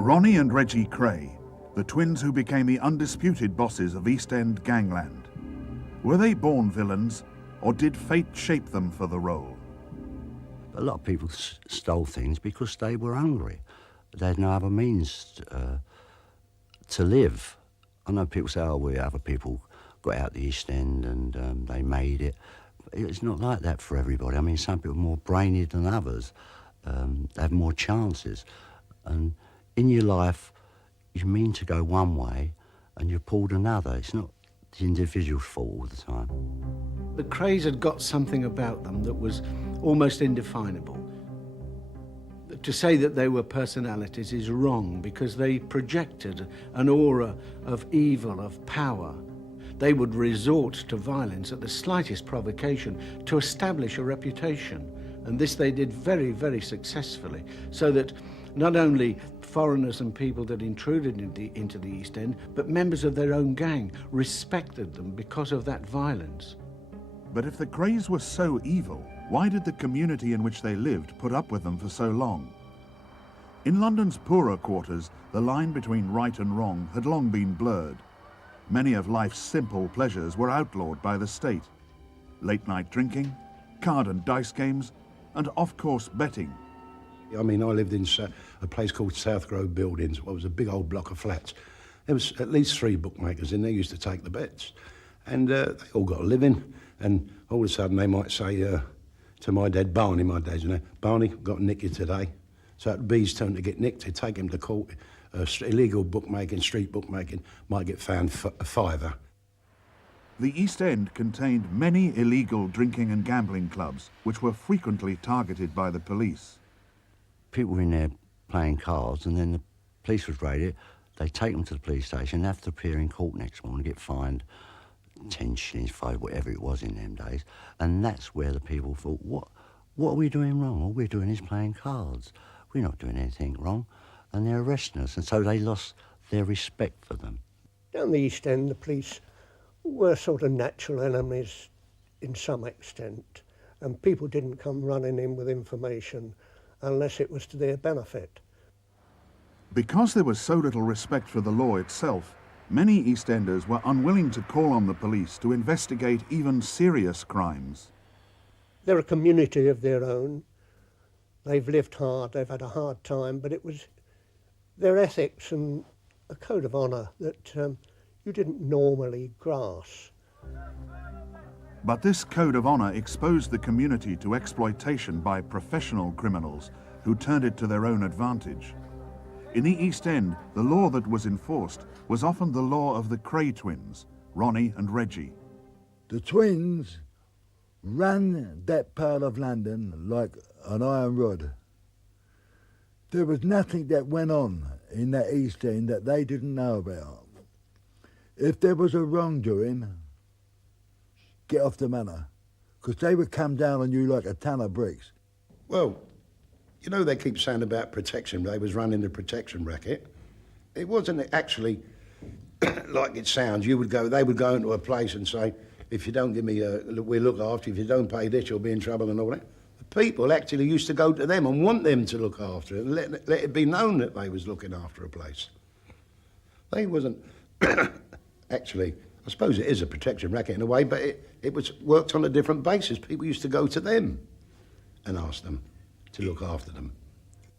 Ronnie and Reggie Kray, the twins who became the undisputed bosses of East End gangland. Were they born villains, or did fate shape them for the role? A lot of people stole things because they were hungry. They had no other means to live. I know people say, oh, other people got out the East End and they made it. It's not like that for everybody. I mean, some people are more brainy than others. They have more chances. And in your life, you mean to go one way and you're pulled another. It's not the individual's fault all the time. The Krays had got something about them that was almost indefinable. To say that they were personalities is wrong because they projected an aura of evil, of power. They would resort to violence at the slightest provocation to establish a reputation. And this they did very, very successfully, so that not only foreigners and people that intruded into the East End, but members of their own gang respected them because of that violence. But if the Krays were so evil, why did the community in which they lived put up with them for so long? In London's poorer quarters, the line between right and wrong had long been blurred. Many of life's simple pleasures were outlawed by the state. Late-night drinking, card and dice games, and off-course betting. I mean, I lived in a place called South Grove Buildings. It was a big old block of flats. There was at least 3 bookmakers in there, used to take the bets. And they all got a living. And all of a sudden they might say to my dad, Barney, my dad's name, Barney, got to nick you today. So at B's turn to get nicked, they take him to court. Illegal bookmaking, street bookmaking, might get found a fiver. The East End contained many illegal drinking and gambling clubs, which were frequently targeted by the police. People were in there playing cards, and then the police would raid it. They'd take them to the police station, have to appear in court next morning, get fined 10 shillings, 5, whatever it was in them days. And that's where the people thought, what are we doing wrong? All we're doing is playing cards. We're not doing anything wrong. And they're arresting us. And so they lost their respect for them. Down the East End, the police were sort of natural enemies in some extent. And people didn't come running in with information unless it was to their benefit. Because there was so little respect for the law itself, many East Enders were unwilling to call on the police to investigate even serious crimes. They're a community of their own. They've lived hard, they've had a hard time, but it was their ethics and a code of honour that you didn't normally grasp. But this code of honour exposed the community to exploitation by professional criminals who turned it to their own advantage. In the East End, the law that was enforced was often the law of the Kray twins, Ronnie and Reggie. The twins ran that part of London like an iron rod. There was nothing that went on in that East End that they didn't know about. If there was a wrongdoing, get off the manor, because they would come down on you like a ton of bricks. Well, you know, they keep saying about protection. They was running the protection racket. It wasn't actually like it sounds. They would go into a place and say, if you don't give me we'll look after you. If you don't pay this, you'll be in trouble and all that. The people actually used to go to them and want them to look after it and let it be known that they was looking after a place. They wasn't actually, I suppose it is a protection racket in a way, but it was worked on a different basis. People used to go to them and ask them to look after them.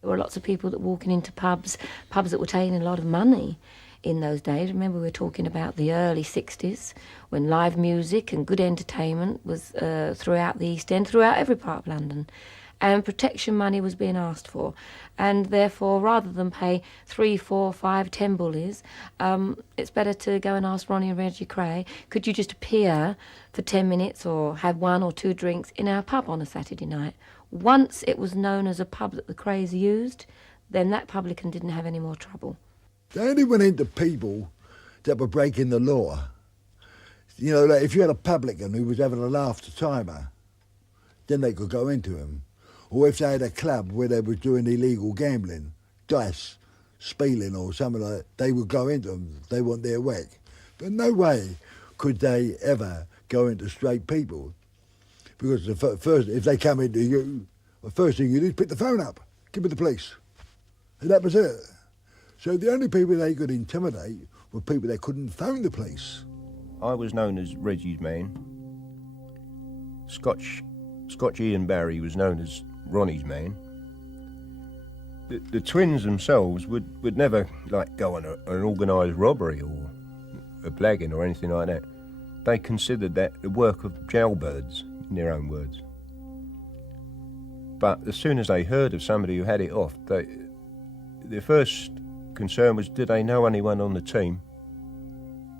There were lots of people that walking into pubs that were taking a lot of money in those days. Remember, we were talking about the early 60s, when live music and good entertainment was throughout the East End, throughout every part of London. And protection money was being asked for. And therefore, rather than pay 3, 4, 5, 10 bullies, it's better to go and ask Ronnie and Reggie Kray, could you just appear for 10 minutes or have 1 or 2 drinks in our pub on a Saturday night? Once it was known as a pub that the Krays used, then that publican didn't have any more trouble. They only went into people that were breaking the law. You know, like if you had a publican who was having a laugh-to-timer, then they could go into him. Or if they had a club where they were doing illegal gambling, dice, spieling or something like that, they would go into them. They want their whack. But no way could they ever go into straight people. Because the first, if they come into you, the first thing you do is pick the phone up, give it to the police. And that was it. So the only people they could intimidate were people that couldn't phone the police. I was known as Reggie's man. Scotch Ian Barry was known as Ronnie's man. The twins themselves would never like go on an organised robbery or a blagging or anything like that. They considered that the work of jailbirds, in their own words. But as soon as they heard of somebody who had it off, their first concern was, did they know anyone on the team?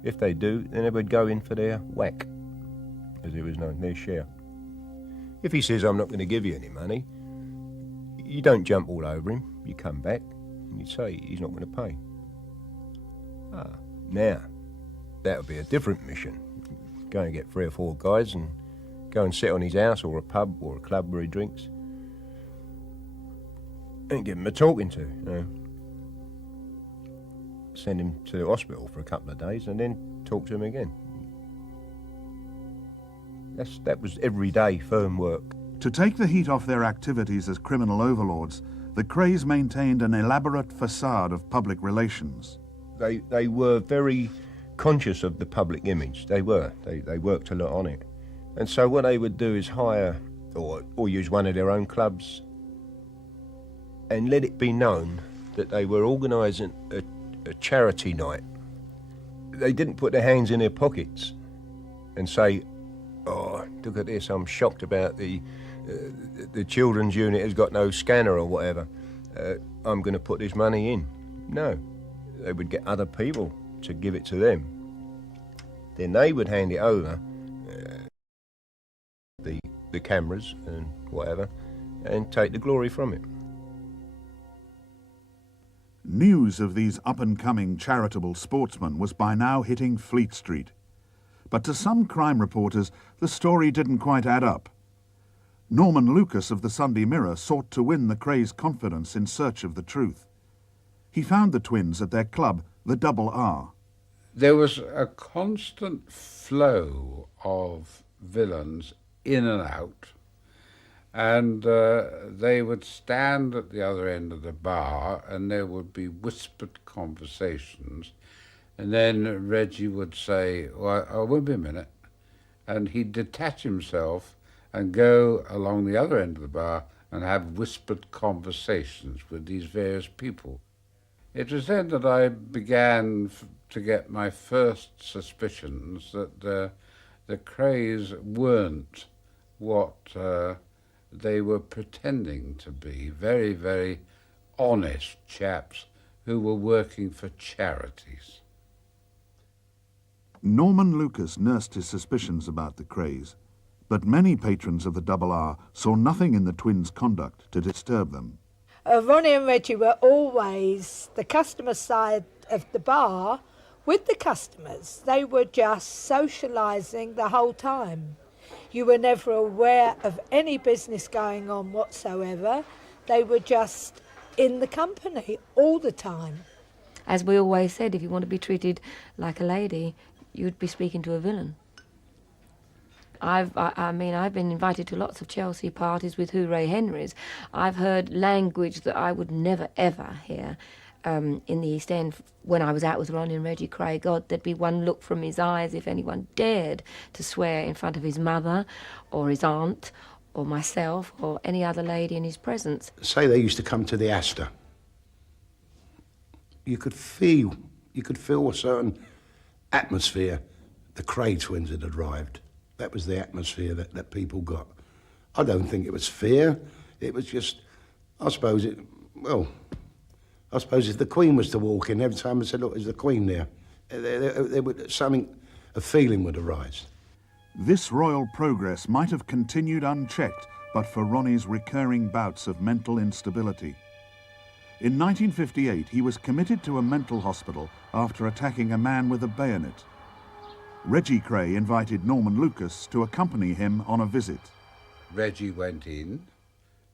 If they do, then they would go in for their whack, as it was known, their share. If he says, I'm not going to give you any money, you don't jump all over him. You come back and you say he's not going to pay. Now, that would be a different mission. Go and get 3 or 4 guys and go and sit on his house or a pub or a club where he drinks and give him a talking to. Send him to the hospital for a couple of days and then talk to him again. That was everyday firm work. To take the heat off their activities as criminal overlords, the Krays maintained an elaborate facade of public relations. They were very conscious of the public image. They were. They worked a lot on it. And so what they would do is hire or use one of their own clubs and let it be known that they were organising a charity night. They didn't put their hands in their pockets and say, oh, look at this, I'm shocked about the children's unit has got no scanner or whatever. I'm going to put this money in. No, they would get other people to give it to them. Then they would hand it over, the cameras and whatever, and take the glory from it. News of these up-and-coming charitable sportsmen was by now hitting Fleet Street. But to some crime reporters, the story didn't quite add up. Norman Lucas of the Sunday Mirror sought to win the Krays' confidence in search of the truth. He found the twins at their club, the Double R. There was a constant flow of villains in and out, and they would stand at the other end of the bar and there would be whispered conversations, and then Reggie would say, well, I won't be a minute, and he'd detach himself and go along the other end of the bar and have whispered conversations with these various people. It was then that I began to get my first suspicions that the Krays weren't what they were pretending to be, very, very honest chaps who were working for charities. Norman Lucas nursed his suspicions about the Krays, but many patrons of the Double R saw nothing in the twins' conduct to disturb them. Ronnie and Reggie were always the customer side of the bar with the customers. They were just socialising the whole time. You were never aware of any business going on whatsoever. They were just in the company all the time. As we always said, if you want to be treated like a lady, you'd be speaking to a villain. I've been invited to lots of Chelsea parties with Hooray Henrys. I've heard language that I would never, ever hear in the East End. When I was out with Ronnie and Reggie Kray, God, there'd be one look from his eyes if anyone dared to swear in front of his mother or his aunt or myself or any other lady in his presence. Say they used to come to the Astor. You could feel a certain atmosphere. The Kray twins had arrived. That was the atmosphere that people got. I don't think it was fear. It was just, I suppose if the Queen was to walk in, every time I said, look, is the Queen there? There would, a feeling would arise. This royal progress might have continued unchecked but for Ronnie's recurring bouts of mental instability. In 1958, he was committed to a mental hospital after attacking a man with a bayonet. Reggie Kray invited Norman Lucas to accompany him on a visit. Reggie went in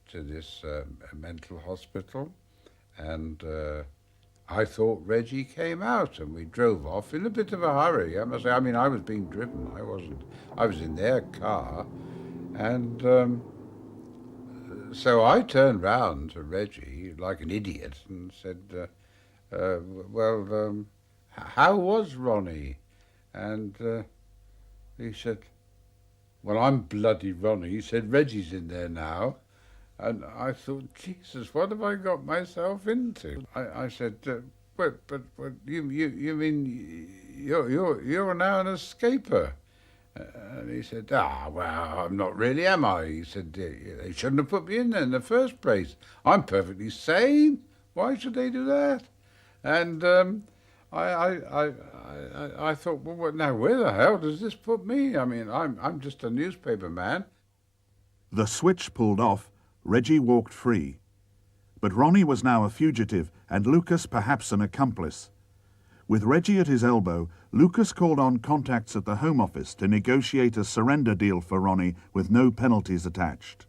to this mental hospital, and I thought Reggie came out, and we drove off in a bit of a hurry, I must say. I mean, I was being driven, I wasn't. I was in their car, and so I turned round to Reggie like an idiot and said, how was Ronnie? And he said, well, I'm bloody Ronnie. He said, Reggie's in there now. And I thought, Jesus, what have I got myself into? I said, but you mean you're now an escaper? And he said, well, I'm not really, am I? He said, they shouldn't have put me in there in the first place. I'm perfectly sane. Why should they do that? And I thought, well, now where the hell does this put me? I mean, I'm just a newspaper man. The switch pulled off, Reggie walked free. But Ronnie was now a fugitive and Lucas perhaps an accomplice. With Reggie at his elbow, Lucas called on contacts at the Home Office to negotiate a surrender deal for Ronnie with no penalties attached.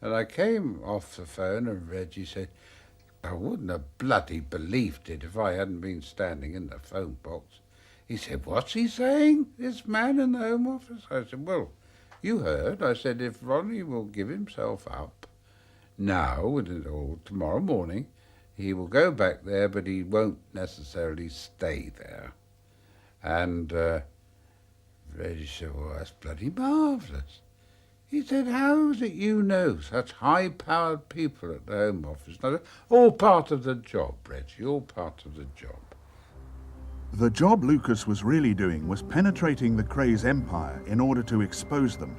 And I came off the phone and Reggie said, I wouldn't have bloody believed it if I hadn't been standing in the phone box. He said, what's he saying, this man in the Home Office? I said, well, you heard. I said, if Ronnie will give himself up now or tomorrow morning, he will go back there, but he won't necessarily stay there. And Reggie said, well, that's bloody marvellous. He said, how is it you know such high-powered people at the Home Office? Now, all part of the job, Reggie, all part of the job. The job Lucas was really doing was penetrating the Krays empire in order to expose them.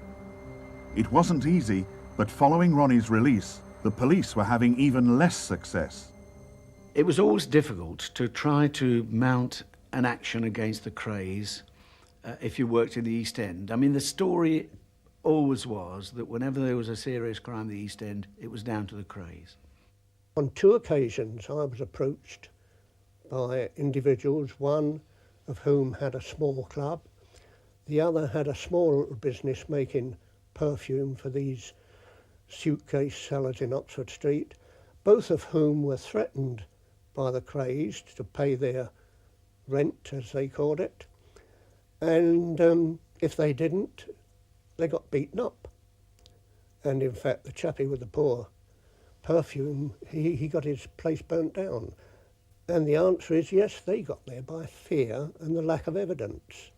It wasn't easy, but following Ronnie's release, the police were having even less success. It was always difficult to try to mount an action against the Krays if you worked in the East End. I mean, the story always was that whenever there was a serious crime in the East End, it was down to the Krays. On 2 occasions, I was approached by individuals, one of whom had a small club, the other had a small business making perfume for these suitcase sellers in Oxford Street, both of whom were threatened by the Krays to pay their rent, as they called it, and if they didn't, they got beaten up. And in fact, the chappie with the poor perfume, he got his place burnt down. And the answer is yes, they got there by fear and the lack of evidence.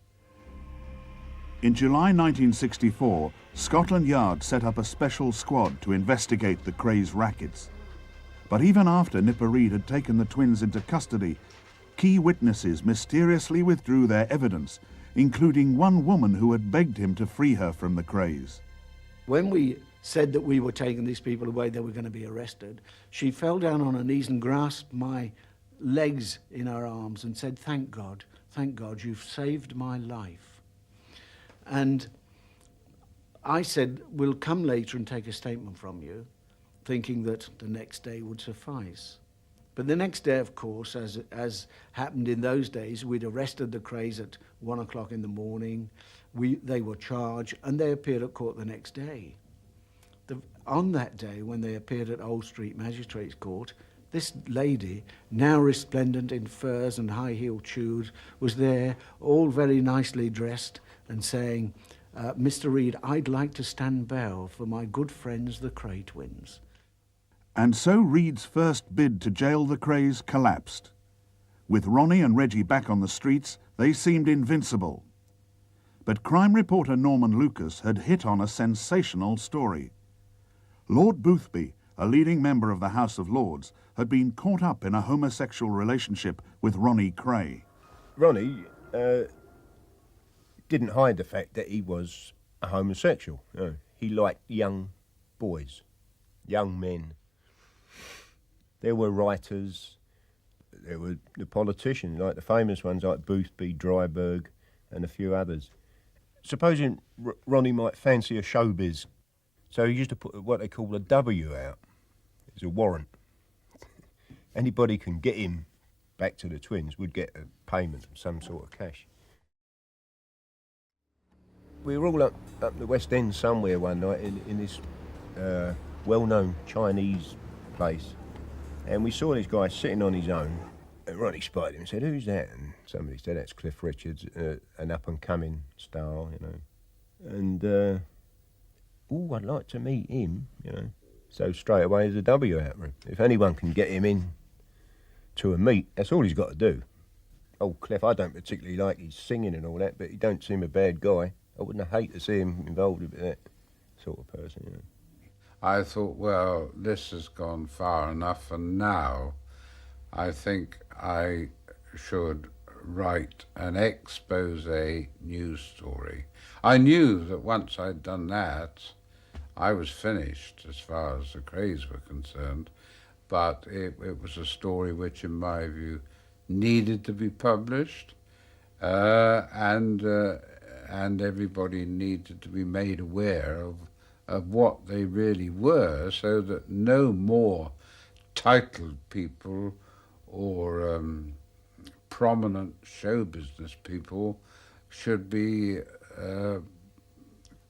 In July 1964, Scotland Yard set up a special squad to investigate the Krays rackets. But even after Nipper Read had taken the twins into custody, key witnesses mysteriously withdrew their evidence, including one woman who had begged him to free her from the Krays. When we said that we were taking these people away, they were going to be arrested, she fell down on her knees and grasped my legs in her arms and said, thank God, you've saved my life. And I said, we'll come later and take a statement from you, thinking that the next day would suffice. But the next day, of course, as happened in those days, we'd arrested the Krays at 1 o'clock in the morning. They were charged and they appeared at court the next day. On that day, when they appeared at Old Street Magistrates Court, this lady, now resplendent in furs and high-heeled shoes, was there, all very nicely dressed, and saying, Mr. Read, I'd like to stand bail for my good friends, the Kray twins. And so Read's first bid to jail the Krays collapsed. With Ronnie and Reggie back on the streets, they seemed invincible. But crime reporter Norman Lucas had hit on a sensational story. Lord Boothby, a leading member of the House of Lords, had been caught up in a homosexual relationship with Ronnie Kray. Ronnie didn't hide the fact that he was a homosexual. No. He liked young boys, young men. There were writers, there were the politicians, like the famous ones like Boothby, Dryburgh, and a few others. Supposing Ronnie might fancy a showbiz, so he used to put what they call a W out. It's a warrant. Anybody can get him back to the twins would get a payment of some sort of cash. We were all up the West End somewhere one night in this well-known Chinese place, and we saw this guy sitting on his own. And Ronnie spotted him and said, "Who's that?" And somebody said, "That's Cliff Richards, an up-and-coming star, you know." And I'd like to meet him, you know. So straight away there's a W out for him. If anyone can get him in to a meet. That's all he's got to do. Old Clef, I don't particularly like his singing and all that, but he don't seem a bad guy. I wouldn't hate to see him involved with that sort of person, you know. I thought, well, this has gone far enough, and now I think I should write an expose news story. I knew that once I'd done that, I was finished as far as the Krays were concerned, but it was a story which, in my view, needed to be published, and everybody needed to be made aware of what they really were, so that no more titled people or prominent show business people should be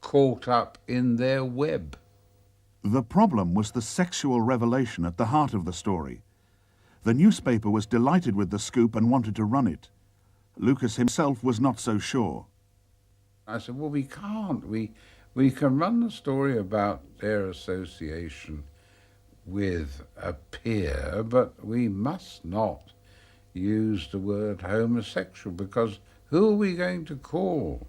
caught up in their web. The problem was the sexual revelation at the heart of the story. The newspaper was delighted with the scoop and wanted to run it. Lucas himself was not so sure. I said, well, we can't. We can run the story about their association with a peer, but we must not use the word homosexual, because who are we going to call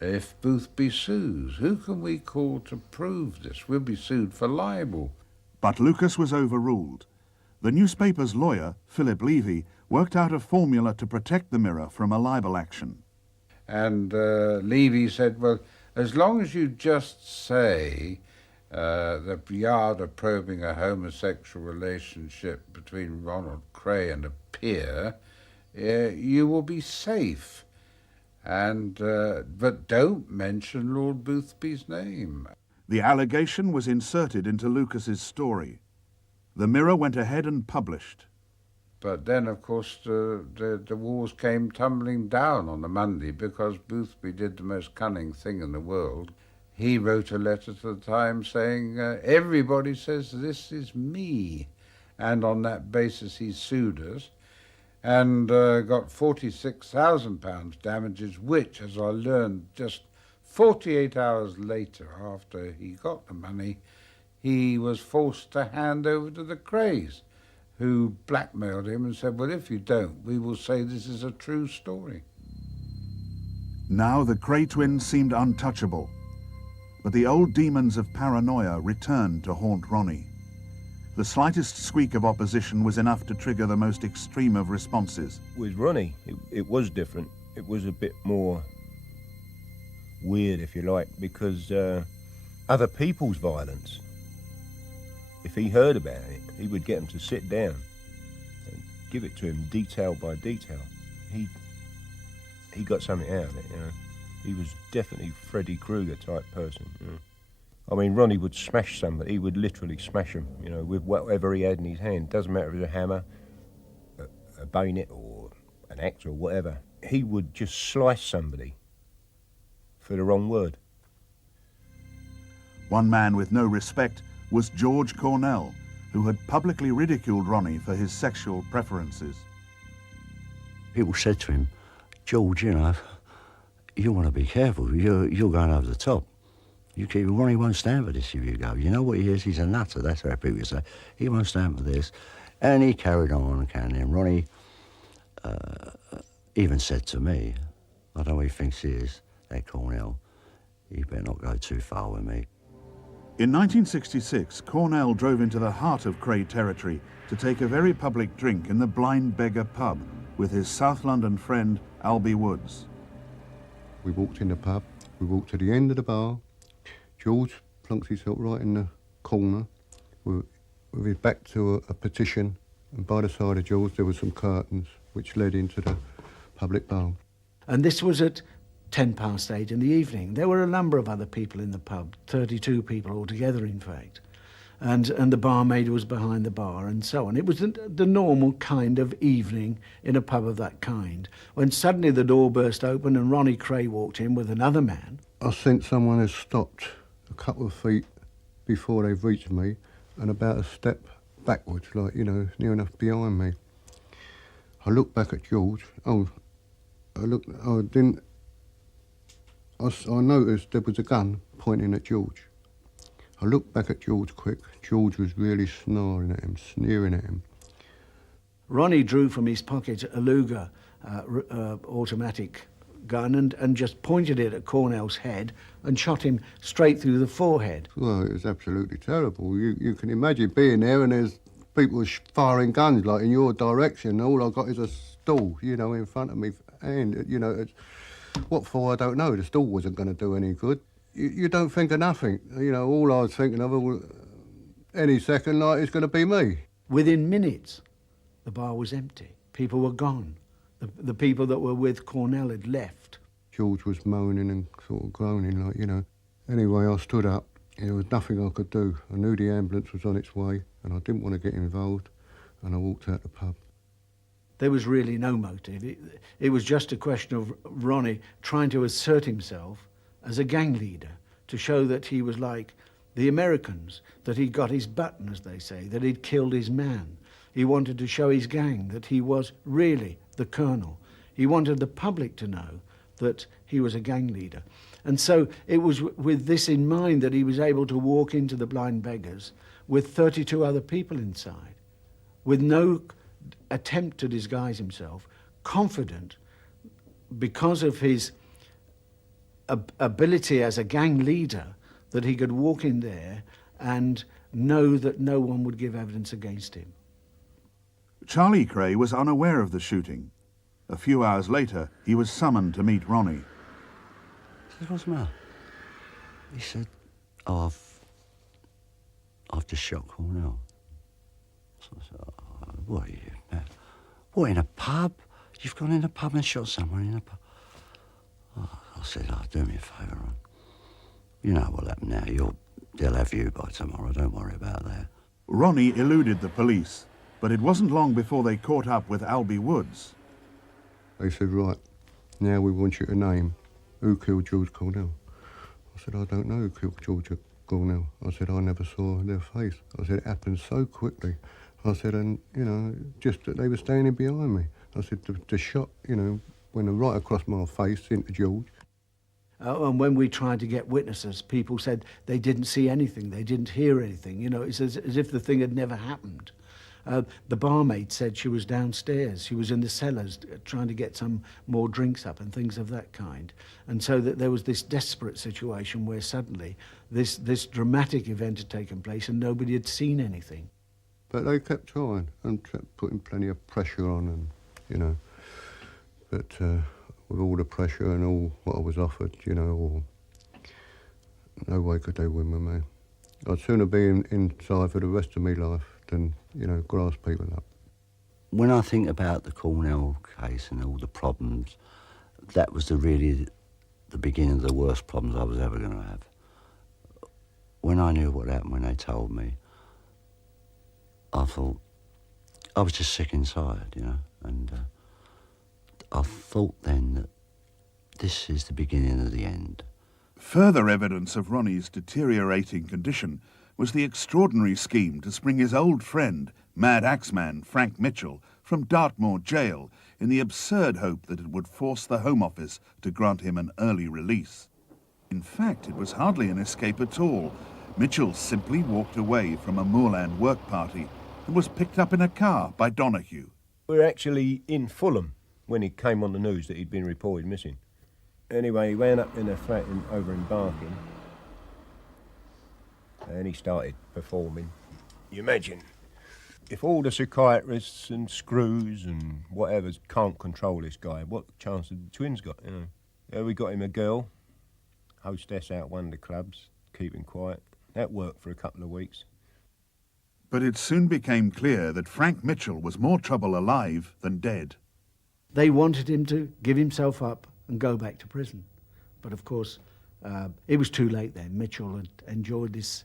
if Boothby sues? Who can we call to prove this? We'll be sued for libel. But Lucas was overruled. The newspaper's lawyer, Philip Levy, worked out a formula to protect the Mirror from a libel action. And Levy said, well, as long as you just say that Yard are probing a homosexual relationship between Ronald Kray and a peer, you will be safe. And but don't mention Lord Boothby's name. The allegation was inserted into Lucas's story. The Mirror went ahead and published. But then, of course, the walls came tumbling down on the Monday, because Boothby did the most cunning thing in the world. He wrote a letter to the Times saying, everybody says this is me. And on that basis he sued us and got £46,000 damages, which, as I learned just 48 hours later, after he got the money, he was forced to hand over to the Krays, who blackmailed him and said, well, if you don't, we will say this is a true story. Now the Kray twins seemed untouchable, but the old demons of paranoia returned to haunt Ronnie. The slightest squeak of opposition was enough to trigger the most extreme of responses. With Ronnie, it was different. It was a bit more weird, if you like, because other people's violence, if he heard about it, he would get them to sit down and give it to him detail by detail. He got something out of it, you know. He was definitely Freddy Krueger type person, you know. I mean, Ronnie would smash somebody. He would literally smash them, you know, with whatever he had in his hand. Doesn't matter if it was a hammer, a bayonet, or an axe, or whatever. He would just slice somebody for the wrong word. One man with no respect was George Cornell, who had publicly ridiculed Ronnie for his sexual preferences. People said to him, George, you know, you want to be careful. You're going over the top. Ronnie won't stand for this if you go. You know what he is? He's a nutter. That's how people say. He won't stand for this. And he carried on and carried on. Ronnie even said to me, I don't know what he thinks he is, that Cornell, he better not go too far with me. In 1966, Cornell drove into the heart of Kray territory to take a very public drink in the Blind Beggar pub with his South London friend, Albie Woods. We walked in the pub, we walked to the end of the bar. George plunked himself right in the corner with his back to a partition, and by the side of George there were some curtains which led into the public bar. And this was at 8:10 in the evening. There were a number of other people in the pub, 32 people altogether, in fact. And the barmaid was behind the bar and so on. It was the normal kind of evening in a pub of that kind, when suddenly the door burst open and Ronnie Kray walked in with another man. I sensed someone had stopped a couple of feet before they've reached me and about a step backwards, like, you know, near enough behind me. I looked back at George. I noticed there was a gun pointing at George. I looked back at George quick. George was really snarling at him, sneering at him. Ronnie drew from his pocket a Luger automatic gun and just pointed it at Cornell's head and shot him straight through the forehead. Well, it was absolutely terrible. You can imagine being there and there's people firing guns like in your direction. All I got is a stall, you know, in front of me. And, you know, what for, I don't know. The stall wasn't going to do any good. You don't think of nothing. You know, all I was thinking of was any second, like, it's going to be me. Within minutes, the bar was empty. People were gone. The people that were with Cornell had left. George was moaning and sort of groaning, like, you know. Anyway, I stood up. There was nothing I could do. I knew the ambulance was on its way and I didn't want to get involved, and I walked out the pub. There was really no motive. It was just a question of Ronnie trying to assert himself as a gang leader, to show that he was like the Americans, that he'd got his button, as they say, that he'd killed his man. He wanted to show his gang that he was really the colonel. He wanted the public to know that he was a gang leader. And so it was with this in mind that he was able to walk into the Blind Beggars with 32 other people inside, with no attempt to disguise himself, confident because of his ability as a gang leader that he could walk in there and know that no one would give evidence against him. Charlie Kray was unaware of the shooting. A few hours later, he was summoned to meet Ronnie. I said, what's the matter? He said, oh, I've just shot Cornell. So I said, oh, what are you, man? What, in a pub? You've gone in a pub and shot someone in a pub? Oh, I said, oh, do me a favour, Ron. You know what'll happen now. They'll have you by tomorrow. Don't worry about that. Ronnie eluded the police, but it wasn't long before they caught up with Albie Woods. They said, right, now we want you to name who killed George Cornell. I said, I don't know who killed George Cornell. I said, I never saw their face. I said, it happened so quickly. I said, and, you know, just that they were standing behind me. I said, the shot, you know, went right across my face into George. And when we tried to get witnesses, people said they didn't see anything, they didn't hear anything. You know, it's as if the thing had never happened. The barmaid said she was downstairs. She was in the cellars trying to get some more drinks up and things of that kind. And so that there was this desperate situation where suddenly this dramatic event had taken place and nobody had seen anything. But they kept trying and kept putting plenty of pressure on, and, you know, but with all the pressure and all what I was offered, you know, no way could they win with me. I'd sooner be inside for the rest of my life than, you know, grass people up. When I think about the Cornell case and all the problems, that was really the beginning of the worst problems I was ever going to have. When I knew what happened, when they told me, I thought, I was just sick inside, you know, and I thought then that this is the beginning of the end. Further evidence of Ronnie's deteriorating condition was the extraordinary scheme to spring his old friend, Mad Axeman Frank Mitchell, from Dartmoor jail in the absurd hope that it would force the Home Office to grant him an early release. In fact, it was hardly an escape at all. Mitchell simply walked away from a moorland work party and was picked up in a car by Donahue. We were actually in Fulham when it came on the news that he'd been reported missing. Anyway, he ran up in a flat over in Barking and he started performing. You imagine, if all the psychiatrists and screws and whatever can't control this guy, what chance have the twins got, you know? Yeah, we got him a girl, hostess out one of the clubs, keep him quiet. That worked for a couple of weeks. But it soon became clear that Frank Mitchell was more trouble alive than dead. They wanted him to give himself up and go back to prison. But of course, it was too late then. Mitchell had enjoyed this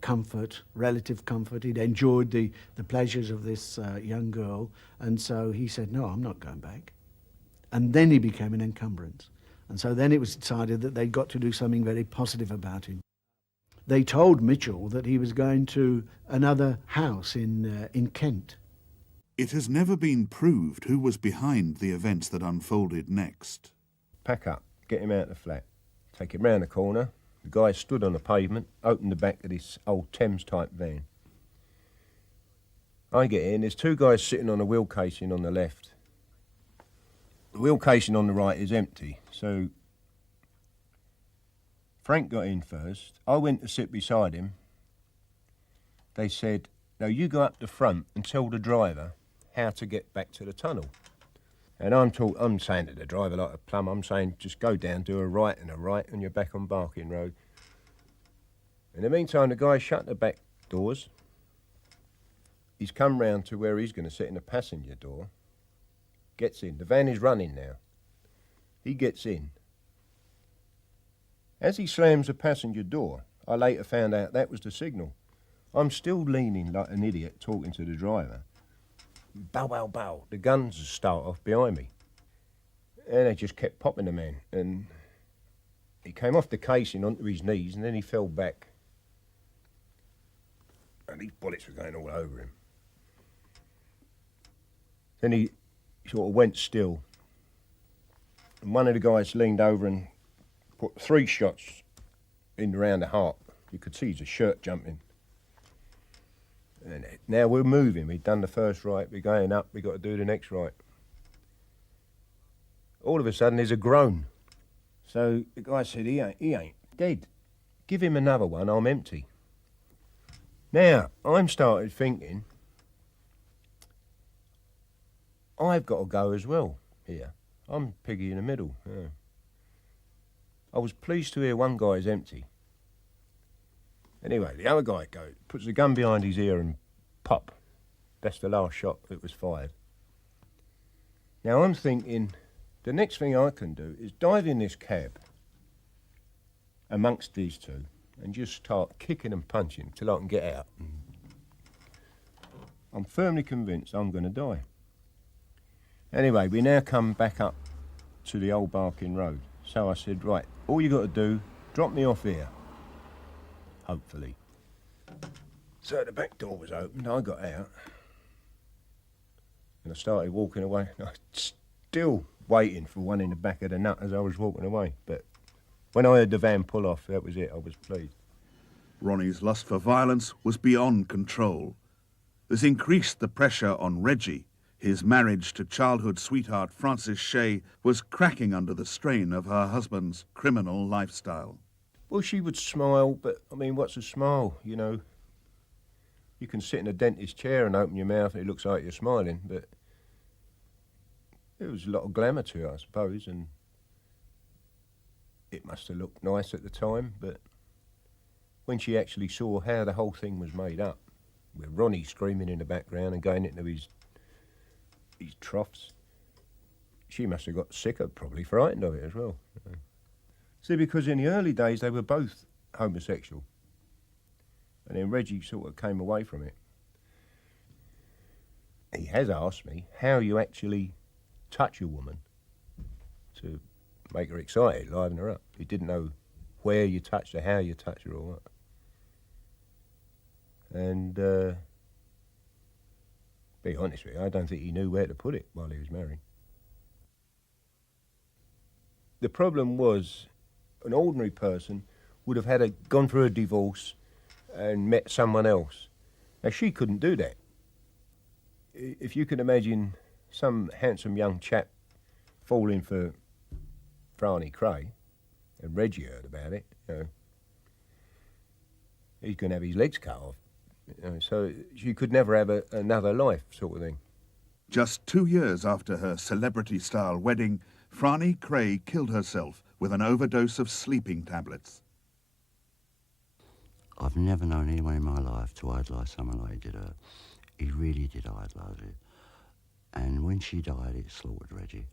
comfort, relative comfort. He'd enjoyed the pleasures of this young girl. And so he said, no, I'm not going back. And then he became an encumbrance. And so then it was decided that they'd got to do something very positive about him. They told Mitchell that he was going to another house in Kent. It has never been proved who was behind the events that unfolded next. Pack up, get him out of the flat, take him round the corner. The guy stood on the pavement, opened the back of this old Thames-type van. I get in, there's two guys sitting on a wheel casing on the left. The wheel casing on the right is empty, so Frank got in first. I went to sit beside him. They said, "No, you go up the front and tell the driver how to get back to the tunnel." And I'm saying to the driver like a plum, I'm saying, just go down, do a right, and you're back on Barking Road. In the meantime, the guy shut the back doors. He's come round to where he's going to sit in the passenger door. Gets in. The van is running now. He gets in. As he slams the passenger door, I later found out that was the signal. I'm still leaning like an idiot talking to the driver. Bow, bow, bow. The guns start off behind me. And they just kept popping the man. And he came off the casing onto his knees and then he fell back. And these bullets were going all over him. Then he sort of went still. And one of the guys leaned over and put 3 shots in around the heart. You could see his shirt jumping. And now we're moving. We've done the first right. We're going up. We've got to do the next right. All of a sudden, there's a groan. So the guy said, he ain't dead. Give him another one. I'm empty. Now, I'm started thinking, I've got to go as well here. I'm piggy in the middle. Yeah. I was pleased to hear one guy's empty. Anyway, the other guy puts the gun behind his ear and pop. That's the last shot that was fired. Now I'm thinking, the next thing I can do is dive in this cab amongst these two and just start kicking and punching till I can get out. I'm firmly convinced I'm going to die. Anyway, we now come back up to the old Barking Road. So I said, right, all you got to do, drop me off here. Hopefully. So the back door was opened, I got out. And I started walking away. I was still waiting for one in the back of the nut as I was walking away. But when I heard the van pull off, that was it, I was pleased. Ronnie's lust for violence was beyond control. This increased the pressure on Reggie. His marriage to childhood sweetheart Frances Shea was cracking under the strain of her husband's criminal lifestyle. Well, she would smile, but, I mean, what's a smile, you know? You can sit in a dentist's chair and open your mouth and it looks like you're smiling, but there was a lot of glamour to it, I suppose, and it must have looked nice at the time, but when she actually saw how the whole thing was made up, with Ronnie screaming in the background and going into his troughs, she must have got sick of, probably frightened of it as well. See, because in the early days they were both homosexual. And then Reggie sort of came away from it. He has asked me how you actually touch a woman to make her excited, liven her up. He didn't know where you touched her, how you touched her or what. And be honest with you, I don't think he knew where to put it while he was married. The problem was, an ordinary person would have gone through a divorce and met someone else. Now, she couldn't do that. If you can imagine some handsome young chap falling for Ronnie Kray, and Reggie heard about it, you know, he's going to have his legs cut off. You know, so she could never have another life, sort of thing. Just 2 years after her celebrity-style wedding, Ronnie Kray killed herself with an overdose of sleeping tablets. I've never known anyone in my life to idolise someone like he did her. He really did idolise it. And when she died, it slaughtered Reggie.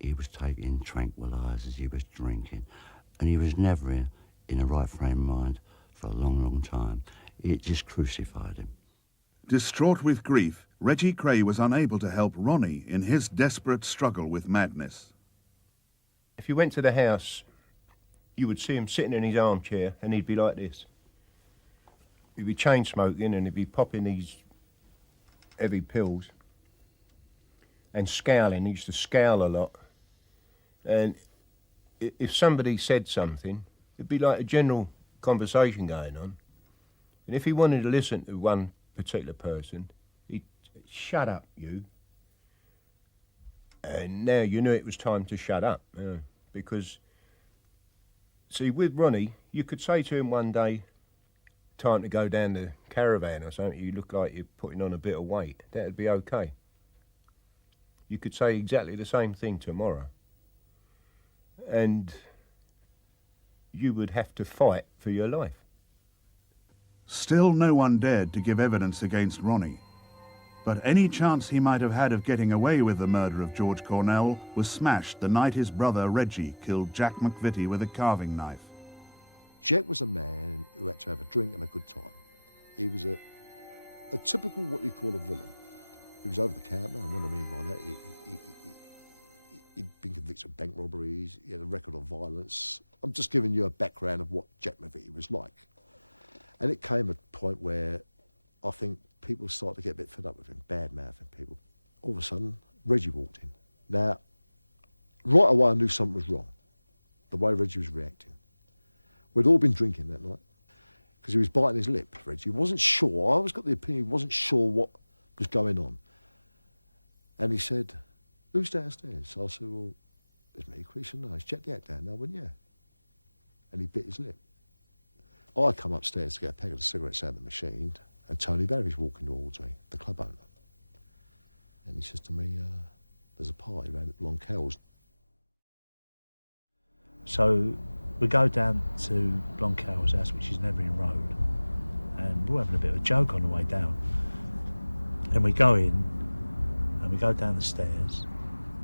He was taking tranquilizers, he was drinking, and he was never in a right frame of mind for a long, long time. It just crucified him. Distraught with grief, Reggie Kray was unable to help Ronnie in his desperate struggle with madness. If you went to the house, you would see him sitting in his armchair and he'd be like this. He'd be chain smoking and he'd be popping these heavy pills and scowling. He used to scowl a lot. And if somebody said something, it'd be like a general conversation going on. And if he wanted to listen to one particular person, he'd shut up, you. And now you knew it was time to shut up, because, see, with Ronnie, you could say to him one day, time to go down the caravan or something, you look like you're putting on a bit of weight. That'd be okay. You could say exactly the same thing tomorrow. And you would have to fight for your life. Still no one dared to give evidence against Ronnie. But any chance he might have had of getting away with the murder of George Cornell was smashed the night his brother Reggie killed Jack McVitty with a carving knife. Jack was a man who had to have a drink and a good time. He was a typical what you call a villain. He was over the counter, and what I mean by that, he'd been convicted of bank robberies, he had a record of violence. I'm just giving you a background of what Jack McVitty was like. And it came at a point where I think people started to get a bit fed up with him, bad-mouthing people. All of a sudden, Reggie walked in. Now, right away I knew something was wrong, the way Reggie was reacting. We'd all been drinking that night, because he was biting his lip, Reggie. He wasn't sure, I always got the opinion he wasn't sure what was going on. And he said, who's downstairs? So I said, well, there's me, Chris, and no, it's Jack the Actor. And I went, yeah. And he bit his lip. I come upstairs to get a pack of cigarettes out of the machine, and Tony Barry's walking towards me, the club owner. And he says to me, there's a party around at Blonde Cowell's. So we go down to Blonde Cowell's house, which is Nevering Road, and we're having a bit of a joke on the way down. And we go in, and we go down the stairs,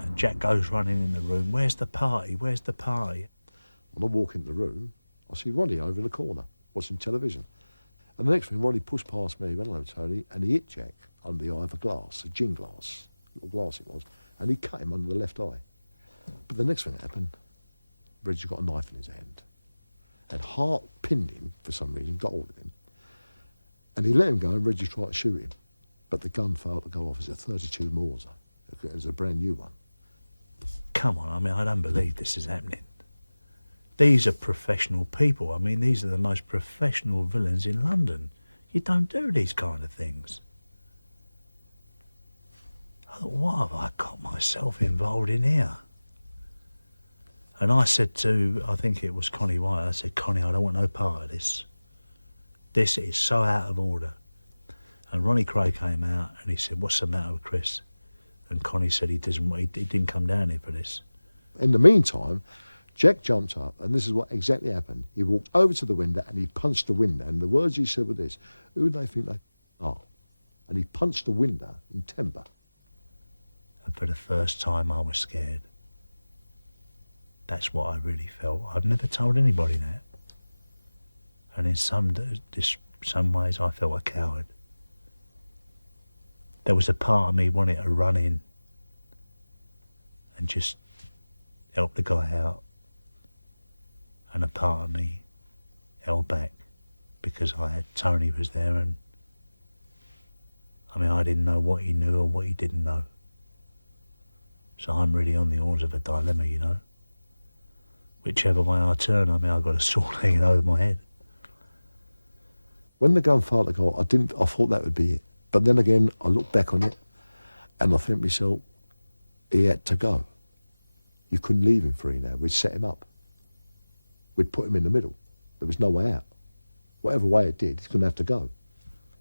and Jack goes running in the room, where's the party, where's the party? When I walk into the room, I see Ronnie over in the corner, watching television. And the next thing, Ronnie pushed past me, went hello Tony, and he hit Jack under the eye of a glass, a gin glass, little glass it was, and he cut him under the left eye. But the next thing that happened, Reggie got a knife in his hand, and Hart pinned him for some reason, got hold of him, and he let him go, and Reggie tried to shoot him. But the gun failed to go off. It's a 32 Mauser. It was a brand new one. Come on, I mean, I don't believe this is happening. These are professional people. I mean, these are the most professional villains in London. You don't do these kind of things. I thought, what have I got myself involved in here? And I said to, I think it was Connie White, I said, Connie, I don't want no part of this. This is so out of order. And Ronnie Kray came out and he said, what's the matter with Chris? And Connie said he didn't come down here for this. In the meantime, Jack jumped up, and this is what exactly happened. He walked over to the window and he punched the window, and the words he said were this, who do they think they are? And he punched the window in temper. And for the first time I was scared. That's what I really felt. I've never told anybody that. And in some ways I felt a coward. There was a part of me wanting to run in and just help the guy out. And a part of me held back because Tony was there, and I mean, I didn't know what he knew or what he didn't know. So I'm really on the horns of a dilemma, you know. Whichever way I turn, I mean, I've got a sword hanging over my head. When the gun failed to go, I thought that would be it. But then again, I look back on it, and I think to myself, he had to go. You couldn't leave him free now. We'd set him up. We'd put him in the middle. There was no way out. Whatever way it did, he's going to have to go.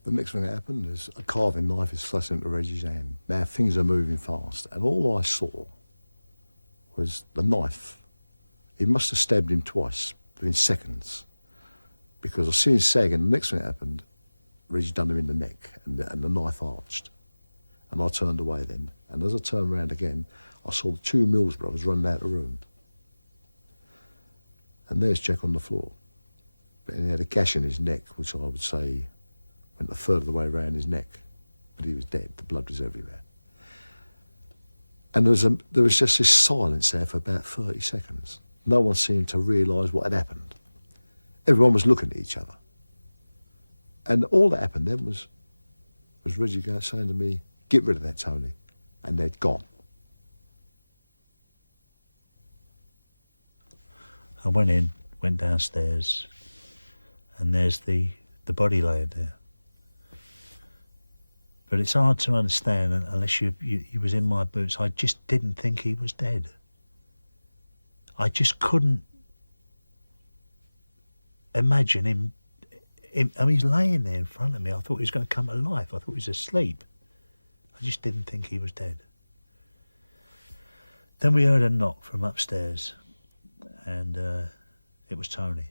The next thing that happened is a carving knife is thrust into Reggie's hand. Now things are moving fast, and all I saw was the knife. He must have stabbed him twice within seconds, because I see him sag, and the next thing that happened, Reggie done him in the neck, and the knife arched. And I turned away then, and as I turned around again, I saw the two Mills brothers running out of the room. And there's Jack on the floor. And he had a gash in his neck, which I would say went a third of the way around his neck. But he was dead, the blood was everywhere. And there was just this silence there for about 30 seconds. No one seemed to realise what had happened. Everyone was looking at each other. And all that happened then was Reggie saying to me, get rid of that, Tony. And they'd gone. I went downstairs, and there's the body laying there. But it's hard to understand unless you was in my boots. I just didn't think he was dead. I just couldn't imagine him. I mean, he's laying there in front of me. I thought he was going to come to life. I thought he was asleep. I just didn't think he was dead. Then we heard a knock from upstairs, and it was Tony.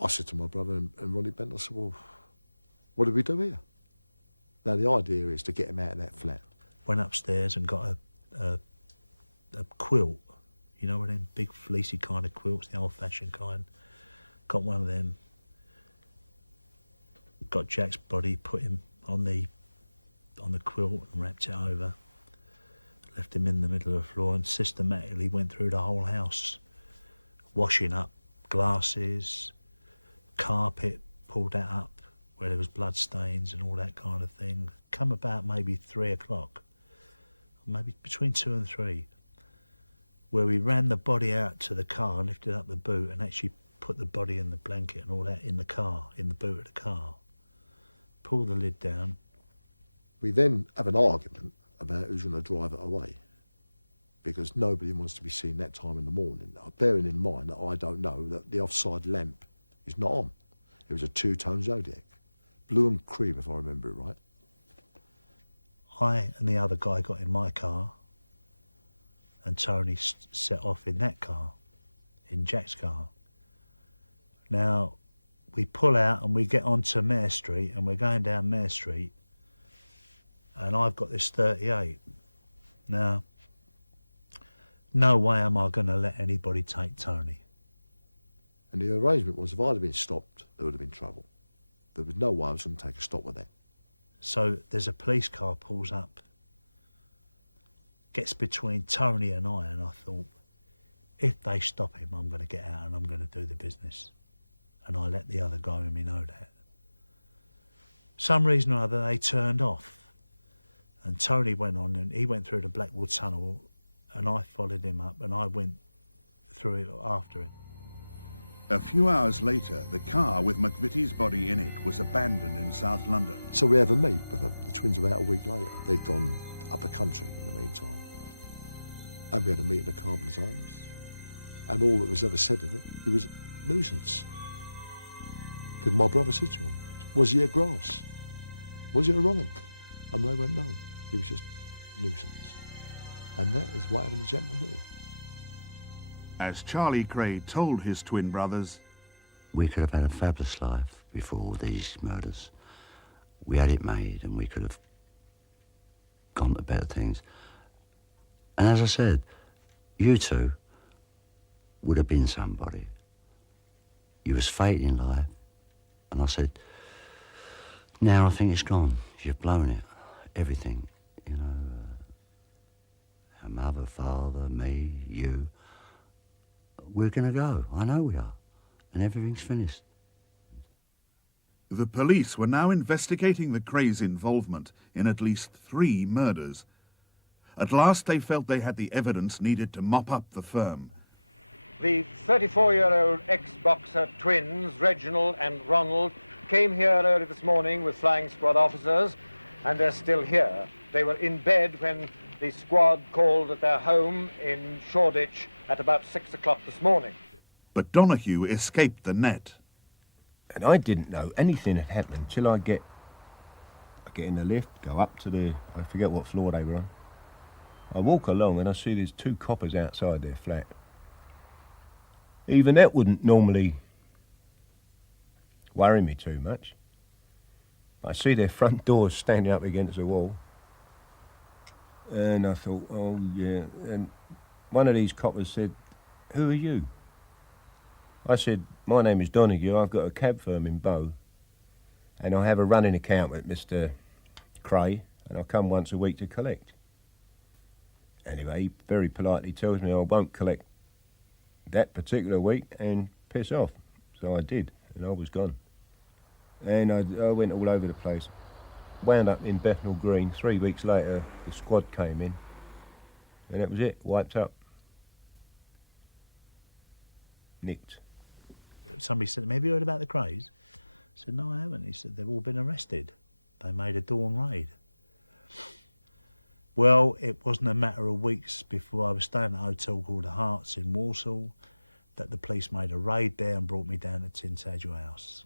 I said to my brother and Ronnie Bent, I said, well, what did we do here? Now, the idea is to get him out of that flat. Went upstairs and got a quilt. You know, one of them big fleecy kind of quilts, the old-fashioned kind. Got one of them. Got Jack's body, put him on the quilt and wrapped it over. Left him in the middle of the floor and systematically went through the whole house, washing up glasses, carpet, pulled that up where there was blood stains and all that kind of thing. Come about maybe 3 o'clock, maybe between 2 and 3, where we ran the body out to the car, lifted up the boot and actually put the body in the blanket and all that in the car, in the boot of the car. Pulled the lid down. We then have an argument about who's going to drive it away, because nobody wants to be seen that time in the morning. Now, bearing in mind that I don't know that the offside lamp is not on. It was a 2-tone Zodiac, blue and cream if I remember it right. I and the other guy got in my car and Tony set off in that car, in Jack's car. Now, we pull out and we get onto Mare Street and we're going down Mare Street and I've got this 38. Now, no way am I going to let anybody take Tony. And the arrangement was if I'd have been stopped, there would have been trouble. There was no way I was going to take a stop with that. So there's a police car pulls up, gets between Tony and I thought, if they stop him, I'm going to get out and I'm going to do the business. And I let the other guy with me know that. Some reason or other, they turned off. And Tony went on and he went through the Blackwall Tunnel and I followed him up and I went through it after him. A few hours later, the car with McVitty's body in it was abandoned in South London. So we have a meet with them. The twins about a week later. They'd gone up the country in the meantime. And we had a meet in the Carpenter's Arms. And all that was ever said of it was a nuisance. Because my brother said to him, was he a grass? Was he a wrong? And they went, no, he was just a nuisance. And that is what happened to Jack McVitty. As Charlie Kray told his twin brothers, we could have had a fabulous life before these murders. We had it made and we could have gone to better things. And as I said, you two would have been somebody. You was fate in life. And I said, now I think it's gone. You've blown it. Everything, you know. Our mother, father, me, you. We're going to go. I know we are. And everything's finished. The police were now investigating the Krays' involvement in at least 3 murders. At last they felt they had the evidence needed to mop up the firm. The 34-year-old ex-boxer twins, Reginald and Ronald, came here early this morning with flying squad officers, and they're still here. They were in bed when the squad called at their home in Shoreditch at about 6 o'clock this morning. But Donahue escaped the net. And I didn't know anything had happened till I get in the lift, go up to I forget what floor they were on. I walk along and I see there's 2 coppers outside their flat. Even that wouldn't normally worry me too much. I see their front doors standing up against the wall. And I thought, oh yeah. And one of these coppers said, who are you? I said, my name is Donahue. I've got a cab firm in Bow. And I have a running account with Mr. Kray. And I come once a week to collect. Anyway, he very politely tells me I won't collect that particular week and piss off. So I did, and I was gone. And I went all over the place. Wound up in Bethnal Green. 3 weeks later, the squad came in, and that was it, wiped up. Nicked. Somebody said, have you heard about the Krays? I said, no, I haven't. He said, they've all been arrested. They made a dawn raid. Well, it wasn't a matter of weeks before I was staying at a hotel called the Hearts in Walsall that the police made a raid there and brought me down to Tintagel House.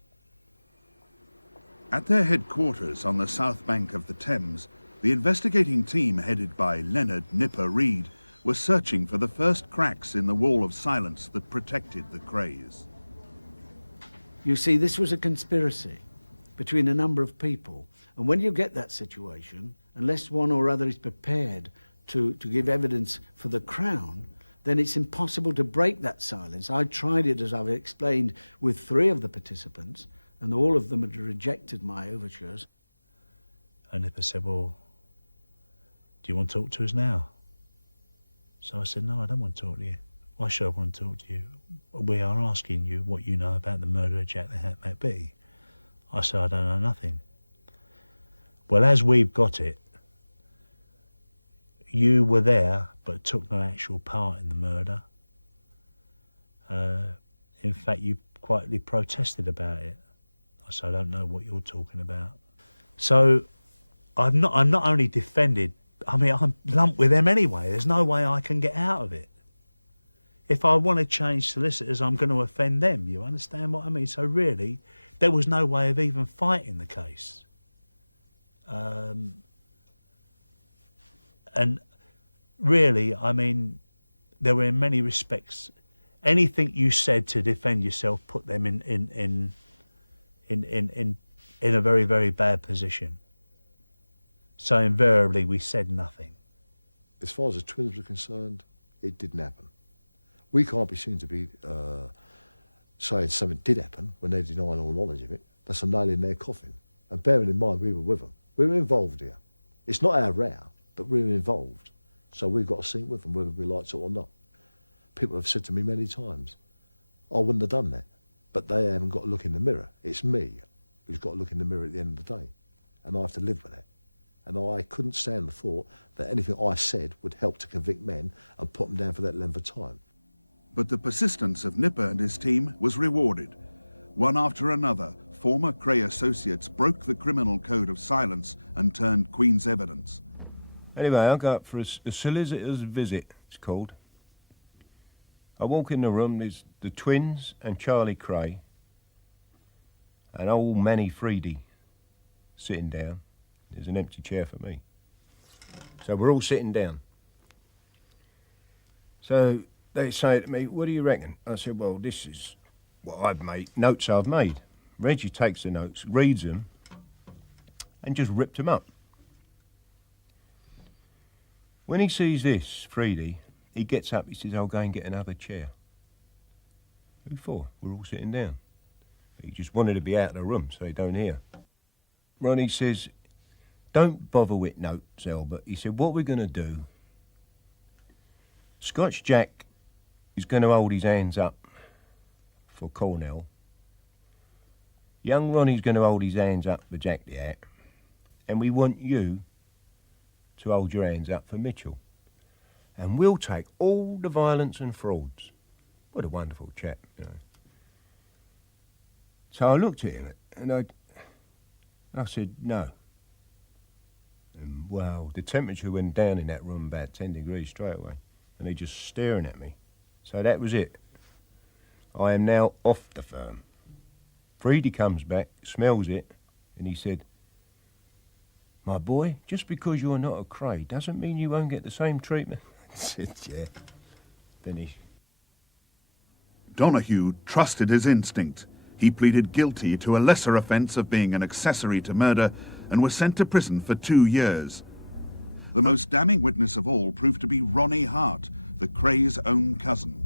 At their headquarters on the south bank of the Thames, the investigating team headed by Leonard Nipper Reed was searching for the first cracks in the wall of silence that protected the Krays. You see, this was a conspiracy between a number of people. And when you get that situation, unless one or other is prepared to give evidence for the Crown, then it's impossible to break that silence. I tried it, as I've explained, with 3 of the participants, and all of them had rejected my overtures. And Nipper said, well, do you want to talk to us now? So I said, no, I don't want to talk to you. Why should I want to talk to you? We are asking you what you know about the murder of Jack the Hat McVitty. I said, I don't know nothing. Well, as we've got it, you were there but took no actual part in the murder. In fact, you quietly protested about it. I said, I don't know what you're talking about. So I'm not only defended, I mean, I'm lumped with them anyway. There's no way I can get out of it. If I want to change solicitors, I'm going to offend them. You understand what I mean? So really, there was no way of even fighting the case. And really, I mean, there were in many respects, anything you said to defend yourself put them in a very, very bad position. So invariably, we said nothing. As far as the twins were concerned, it didn't happen. We can't be seen to be saying something did happen when they're denying all knowledge of it. That's a nail in their coffin. And bearing in mind, we were with them. We were involved here. It's not our row, but we're involved. So we've got to sync with them, whether we like it or not. People have said to me many times, I wouldn't have done that. But they haven't got to look in the mirror. It's me who's got to look in the mirror at the end of the day. And I have to live with that. And I couldn't stand the thought that anything I said would help to convict men and put them down for that length of time. But the persistence of Nipper and his team was rewarded. One after another, former Kray associates broke the criminal code of silence and turned Queen's evidence. Anyway, I go up for a solicitor's visit, it's called. I walk in the room, there's the twins and Charlie Kray, and old Manny Freedy sitting down. There's an empty chair for me. So we're all sitting down. So they say to me, what do you reckon? I said, well, this is what I've made, notes I've made. Reggie takes the notes, reads them, and just ripped them up. When he sees this, Freedy, he gets up, he says, I'll go and get another chair. Who for? We're all sitting down. He just wanted to be out of the room so they don't hear. Ronnie says, don't bother with notes, Albert. He said, what we're going to do, Scotch Jack is going to hold his hands up for Cornell. Young Ronnie's going to hold his hands up for Jack the Hat. And we want you to hold your hands up for Mitchell. And we'll take all the violence and frauds. What a wonderful chap, you know. So I looked at him and I said, no. And wow, the temperature went down in that room about 10 degrees straight away. And they just staring at me. So that was it. I am now off the firm. Freedy comes back, smells it, and he said, my boy, just because you're not a Kray doesn't mean you won't get the same treatment. I said, yeah. Finish. Donahue trusted his instinct. He pleaded guilty to a lesser offence of being an accessory to murder and was sent to prison for 2 years. The most damning witness of all proved to be Ronnie Hart, the Kray's own cousin.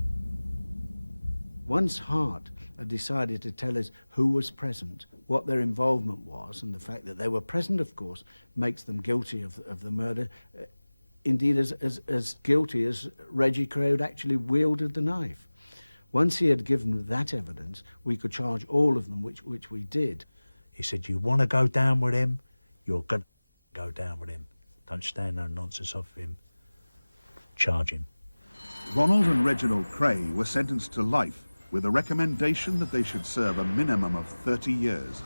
Once Hart had decided to tell us who was present, what their involvement was, and the fact that they were present, of course, makes them guilty of the murder, indeed as guilty as Reggie Kray had actually wielded the knife. Once he had given that evidence, we could charge all of them, which we did. He said, you want to go down with him, you're going to go down with him. Don't stand no nonsense off him. Charge him. Ronald and Reginald Kray were sentenced to life with a recommendation that they should serve a minimum of 30 years.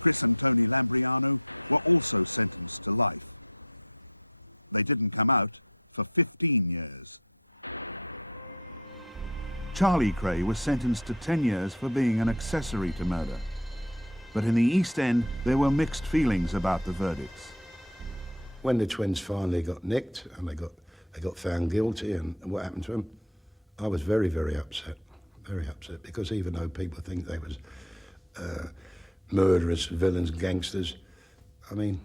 Chris and Tony Lambriano were also sentenced to life. They didn't come out for 15 years. Charlie Kray was sentenced to 10 years for being an accessory to murder. But in the East End, there were mixed feelings about the verdicts. When the twins finally got nicked and they got found guilty and what happened to them, I was very, very upset, because even though people think they was murderers, villains, gangsters, I mean,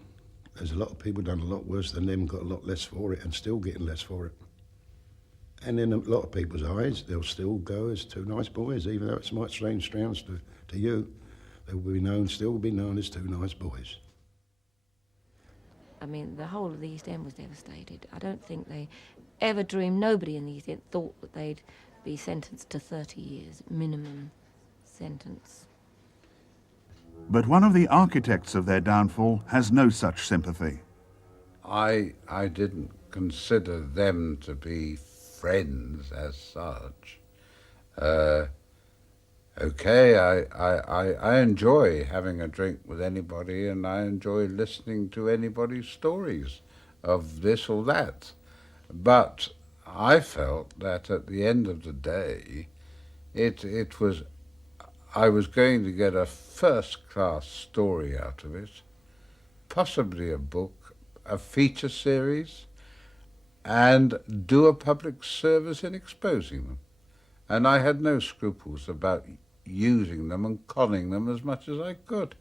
there's a lot of people done a lot worse than them, got a lot less for it and still getting less for it. And in a lot of people's eyes, they'll still go as two nice boys, even though it might strange sounds to you. They will be known, still be known as two nice boys. I mean, the whole of the East End was devastated. I don't think they ever dreamed, nobody in the East End thought that they'd be sentenced to 30 years, minimum sentence. But one of the architects of their downfall has no such sympathy. I didn't consider them to be friends as such. Okay, I enjoy having a drink with anybody, and I enjoy listening to anybody's stories of this or that. But I felt that at the end of the day, I was going to get a first-class story out of it, possibly a book, a feature series, and do a public service in exposing them. And I had no scruples about using them and conning them as much as I could.